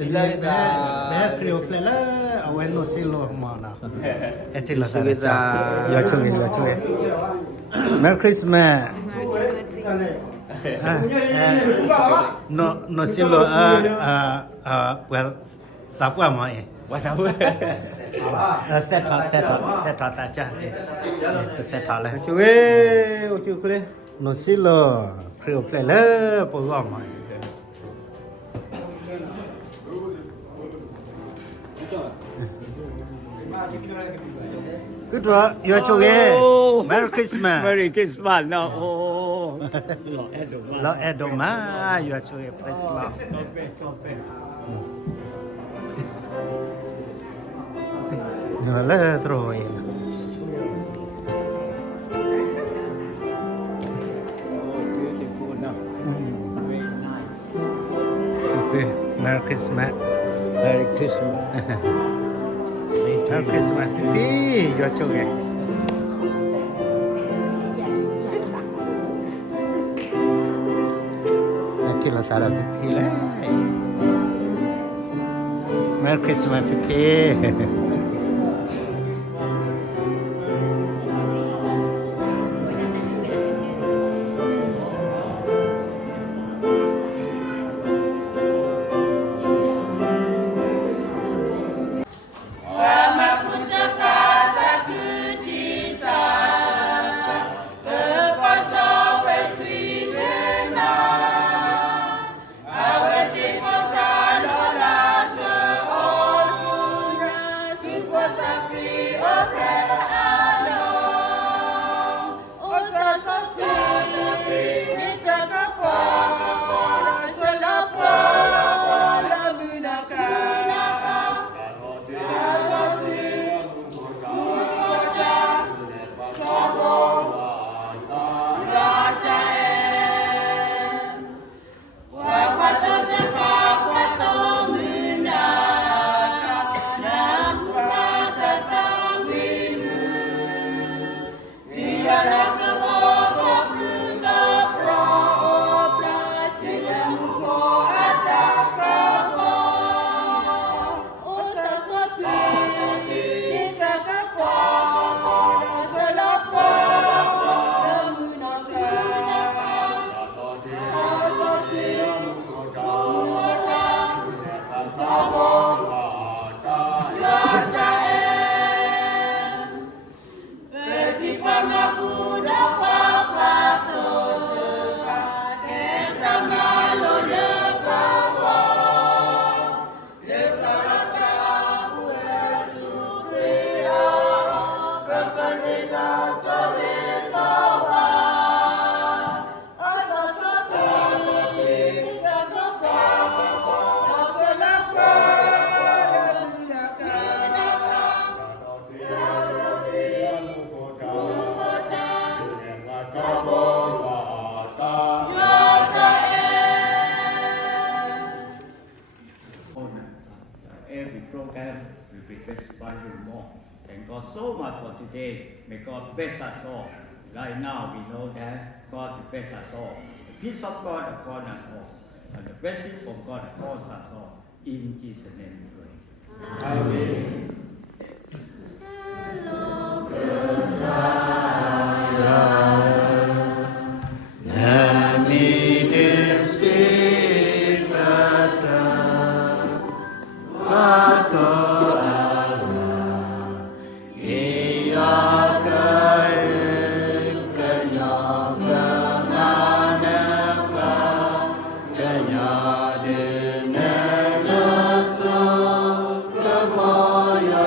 Sila kita. Dah kriuk lela awen no silo mana. Etilah kita. Ya cuy. Merry Christmas. No silo well apa mai. Wasabu. Set saja. Set lah. Cuy kule. No silo kriuk lela apa mai. Good work. You're okay. Merry Christmas. Merry Christmas. No. Lo edoma. You're okay. Praise the Lord. Nala throw in. Beautiful. No. Very nice. Okay. Merry Christmas. Merry Christmas. Merry Christmas. Pipi. You're okay. Nanti lah salah pipi lah. Merry Christmas pipi. Every program will be blessed by Him more. Thank God so much for today. May God bless us all. Right now we know that God will bless us all. The peace of God upon us all. And the blessing from God upon us all. In Jesus' name we pray. Amen. Kanya de ne so kemaya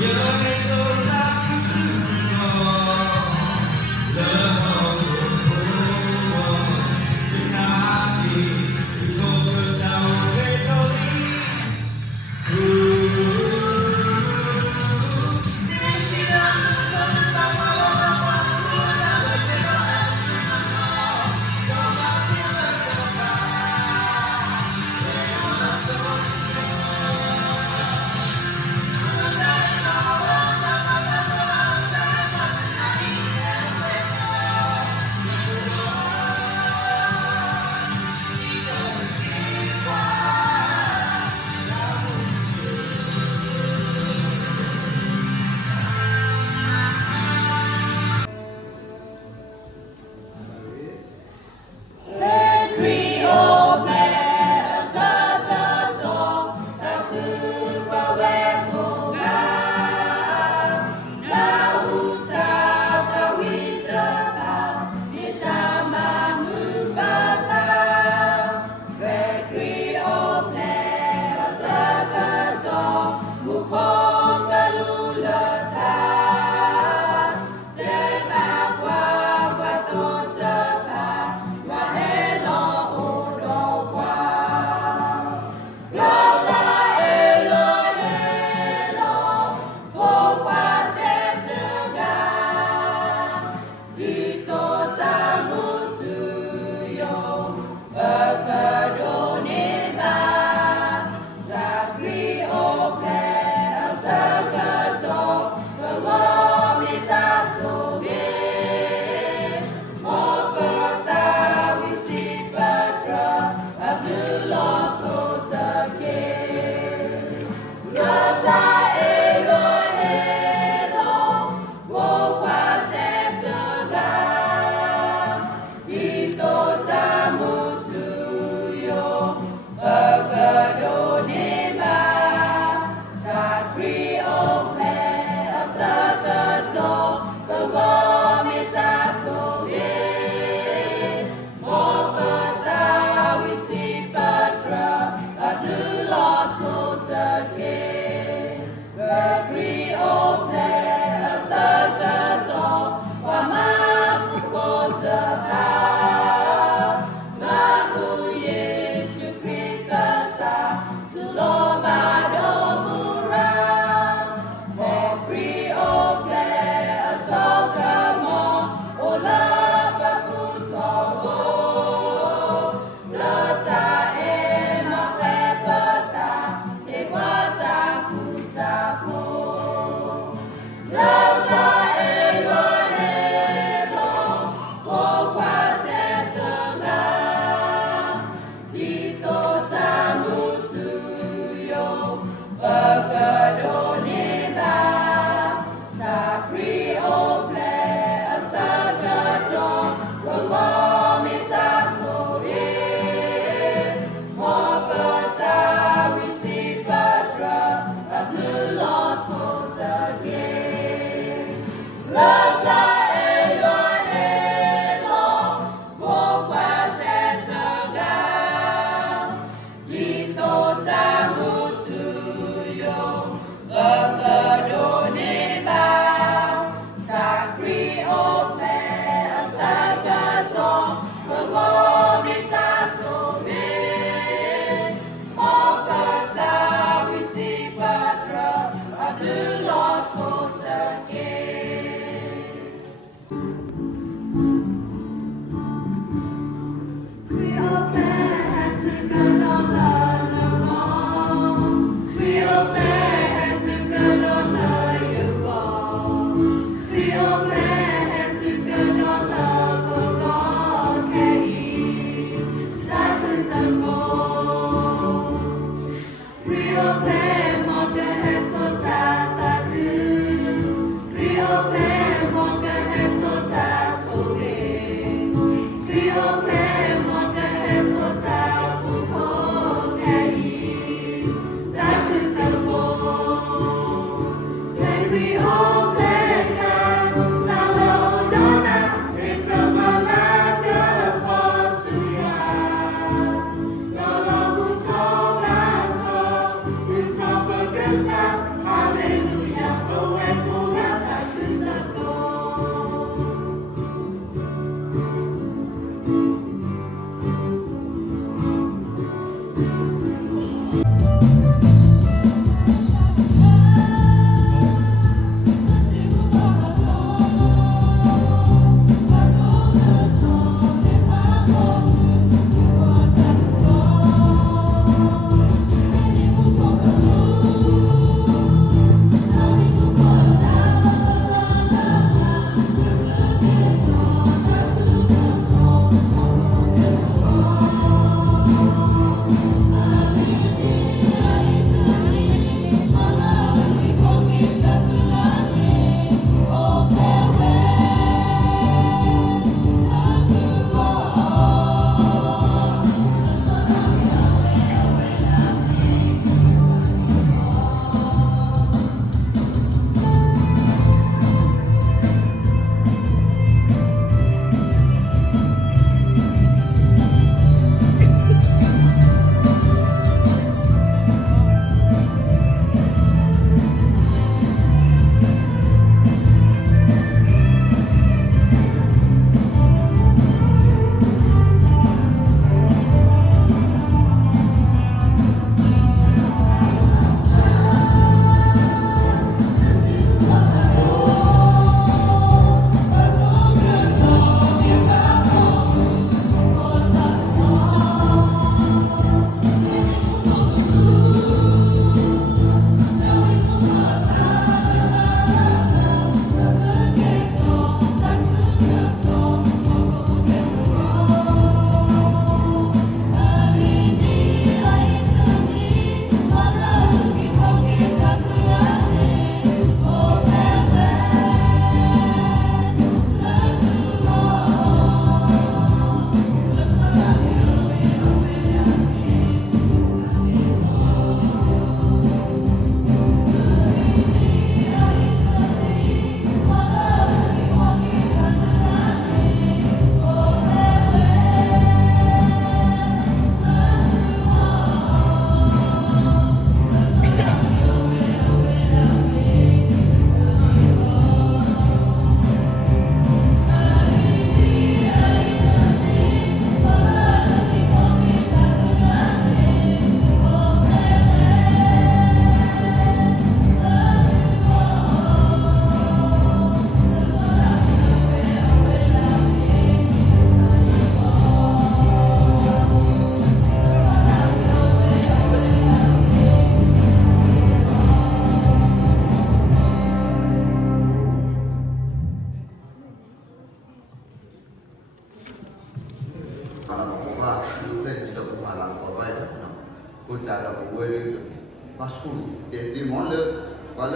Hallelujah.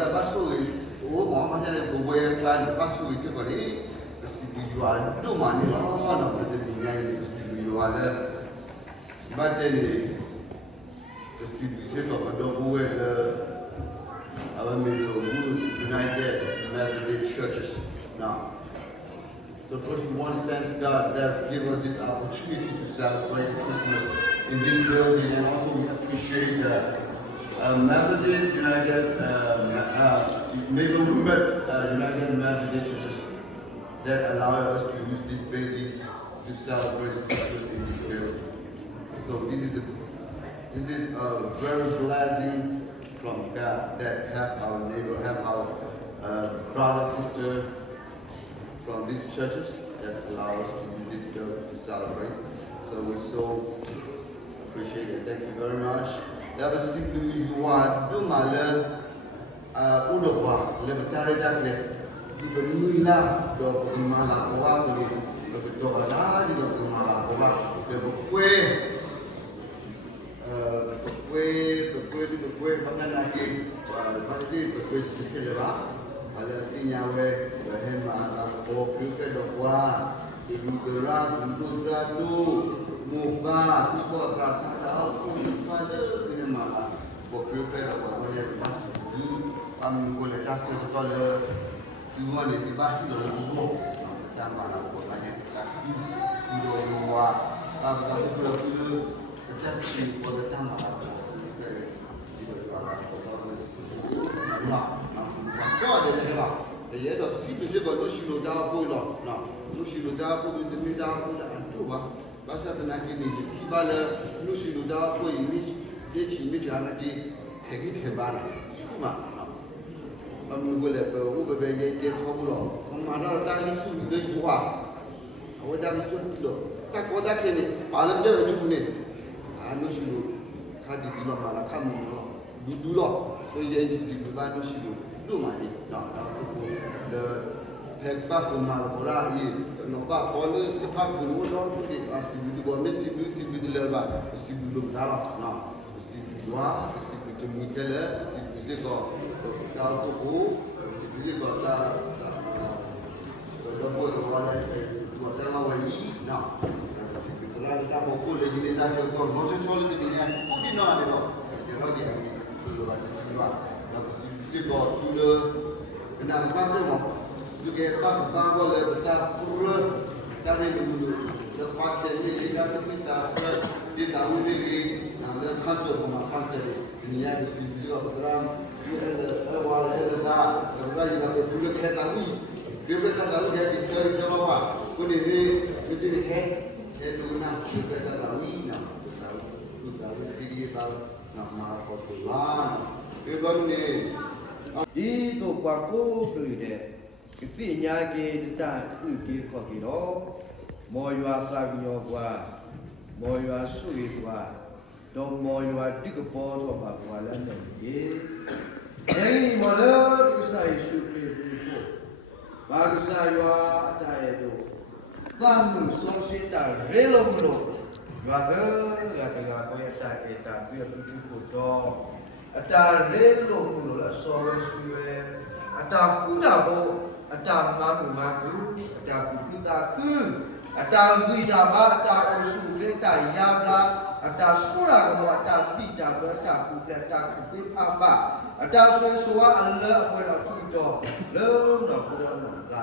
là bác suy ủa mỏ mà nhà này bố quê ban bác suy sẽ có đi si bijuan do mà ni lo nó có thể đi ngay si bijuan là bắt đến đi si bijuan có bắt đầu bố là our middle United Methodist churches now. So first we want to thank God that's given us this opportunity to celebrate Christmas in this building, and also we appreciate the Methodist United, United Methodist churches that allow us to use this building to celebrate Christmas in this building. So this is a very blessing from God that have our neighbor, have our brother, sister from these churches that allow us to use this building to celebrate. So we so appreciate it. Thank you very much. That was simply you want do my udoba le betare dakle di benila do mala kwa ni do ala di do mala kwa le kue makan lagi pasti kue sedikit lebar ada tinyawe bahema aku pilih doa ibu gerak tu muka tipe rasa dah pada ini malah aku pilih doa boleh pas di kami boleh kasih betul dua ni tiba hidup dulu kita malah banyak kaki hidup dua kalau pilih kita sih boleh tambah có đây là cái để vậy đó xin được cái nó xin được đau bôi rồi nó xin được đau bôi thì mình đau bôi là ăn chút mà bác sĩ tên là cái gì thì ba là nó xin được đau bôi mình để chỉ mình trả lại cái thế ba này chút mà mình gọi là bố bé vậy để thâu rồi không mà nó đang đi xin được chút à ở đang chút rồi ta có đã cái này bà nó chơi chút này nó xin được khai gì thì mà là khai mình rồi đủ rồi bây giờ xin được ba nó xin được đủ mà đi nó the heck back của mà ra gì nó ba có cái phát của nó cái xin được gọi mấy xin được lên ba xin được ra rồi nó xin được cho mình cái là xin được sẽ có cao cổ xin được gọi ta nó coi nó gọi là gọi ta là gì nó xin được ra ta có cô là gì nên ta cho tôi nó cho lên thì nhà cô đi nó để nó gì là si go tu le kenal apa mo juga apa boleh kita pura dari dulu lepas jadi kita kita di tahu lagi ada kasus pemakan jadi ini ya si juga dalam ada awal ada dah terus juga dulu kita tahu dia tahu jadi semua apa pun ini jadi itu guna kita tahu tahu jadi tahu nama kotoran đi tổ qua cô gửi để cái gì nhà kia ta kia có gì đó mọi hoa sa nhỏ qua mọi hoa suy qua đâu mọi hoa đi cái bò thôi mà qua lên làm gì đây mà đó cái sai suy cô và cái sai hoa ta itu ta muốn sống sinh ta rẻ lắm rồi và giờ là cái có ta biết cái đó ata relo mulo la sore suwe ata kudabo ata mamu ata kita ata guida ba ata osu reta yabla ata sura ko ata pita ko ata kudata kupamba ata suwa alla ko la tudo lo no ko la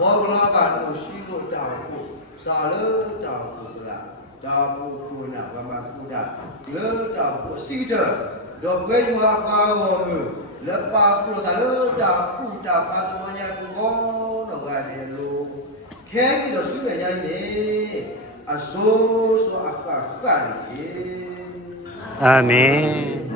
mo la ba no shino ta ko sa lo ta ko la ta ko na ba ma kuda lo ta ko sida dok gue juga kau lepas puluh tahun dah putar semuanya kau nak ada lu, kek itu sudah jadi asos apa ni? Amin.